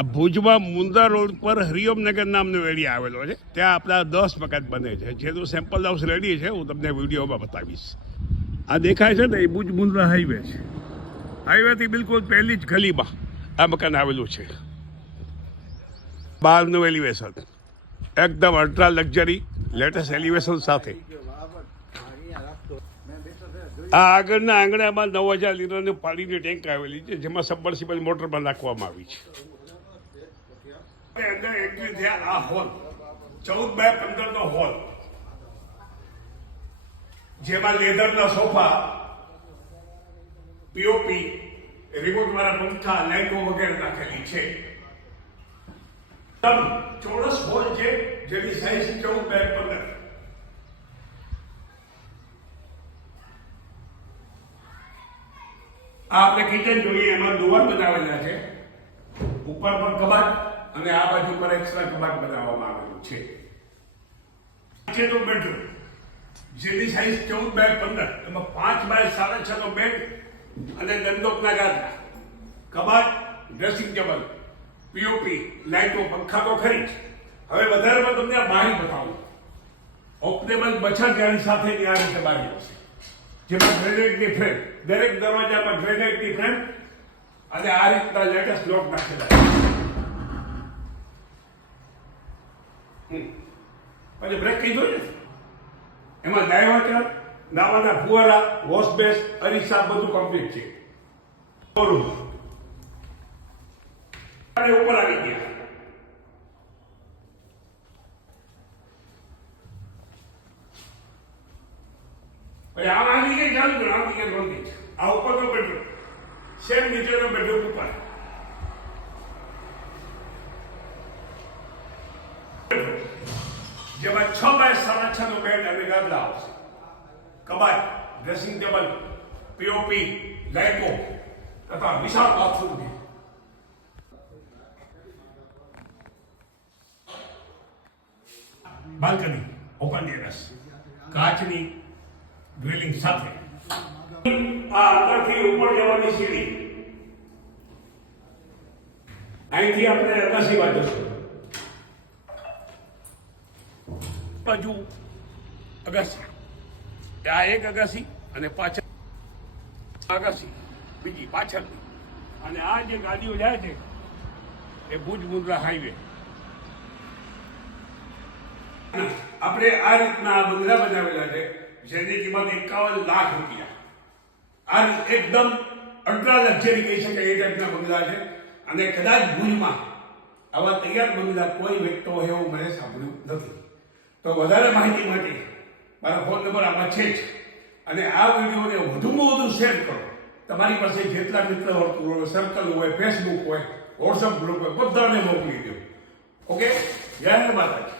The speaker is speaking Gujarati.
આ ભુજમાં મુંદ્રા રોડ પર હરિઓમનગર નામનો એરિયા આવેલો છે. ત્યાં આપણા 10 મકાન બને છે. જેનું સેમ્પલ હાઉસ રેડી છે, હું તમને વિડીયોમાં બતાવીશ. આ દેખાય છે ને, એ ભુજ મુંદ્રા હાઈવે છે. હાઈવેથી બિલકુલ પહેલી જ ગલીમાં આ મકાન આવેલું છે. બહારનું એલિવેશન એકદમ અલ્ટ્રા લક્ઝરી લેટેસ્ટ એલિવેશન સાથે. આ આગળના આંગણામાં 9,000 લીટરની પાણીની ટેન્ક આવેલી છે, જેમાં સબમર્સિબલ મોટર પણ નાખવામાં આવી છે. અંદર એન્ટ્રી થયા આ હોલ 14x15 નો હોલ, જેમાં લેધરના સોફા, પીઓપી, રિમોટ વાળા પંખા, લાઈટો વગેરે નાખેલી છે. ચોરસ હોલ છે, જેની સાઈઝ 14x15. આ આપણે કિચન જોઈએ, એમાં દુવાર બનાવેલા છે. ઉપર પર કબાટ અને આ બાજુ પર એક્સ્ટ્રા કબાટ બનાવવામાં આવેલું છે. નીચેનો બેડરૂમ, જેની સાઈઝ 14x15, એમાં 5x6.5 નો બેડ અને દંડોકના ગાદલા, કબાટ, ડ્રેસિંગ ટેબલ, પીઓપી, લાઈટો, પંખા તો ખરી જ. હવે વધારેમાં તમને આ બારી બતાવું. ઓપનેબલ બચત ગાડી સાથેની આ રીતે બારી હશે, જેમાં ગ્રેનાઇટની ફ્રેમ, દરેક દરવાજામાં ગ્રેનાઇટની ફ્રેમ અને આ રીતના લેટેસ્ટ લોક નાખેલા. પછી બ્રેક કઈ જોઈ ને, એમાં ડાયવર્ટર, નાવાના ફુવારા, વોશ બેસ, અરીસા બધું કમ્પ્લીટ છે. ઉપર આવી ગયા. પછી આ આવી ગઈ ચાલુ કરો, આવી ગઈ રોંધી. આ ઉપરનો બેડરૂમ, સેમ નીચેનો બેડરૂમ ઉપર. જેમાં 6x6.5 નો બેડ અને ગાદલા આવશે, કબાટ, ડ્રેસિંગ ટેબલ, પીઓપી, લાઈટો તથા વિશાળ બાથરૂમ છે. બાલ્કની, ઓપન ટેરેસ, કાચની ડ્વેલિંગ સાથે. આ અંદરથી ઉપર જવાની સીડી. અહીંથી આપણે અગાસી બાજુ બાજુ અગાસી, આ એક અગાસી અને પાછળ અગાસી બીજી પાછળની. અને આ જે ગાડીઓ જાય છે એ ભુજ મુંદ્રા હાઈવે. આપણે આ રીતના બંગલા બનાવેલા છે, જેની કિંમત 51 લાખ રૂપિયા. આ એકદમ અલ્ટ્રા લક્ઝરી કહી શકાય એ ટાઈપના બંગલા છે. અને કદાચ ભુજમાં આવા તૈયાર બંગલા કોઈ વેચતો હોય એવું મને સાંભળ્યું નથી. તો વધારે માહિતી માટે મારો ફોન નંબર આમાં છે જ. અને આ વિડીયોને વધુમાં વધુ શેર કરો. તમારી પાસે જેટલા મિત્ર વર્તુળ હોય, સર્કલ હોય, ફેસબુક હોય, વોટ્સઅપ ગ્રુપ હોય, બધાને મોકલી દો. ઓકે, જય માતાજી.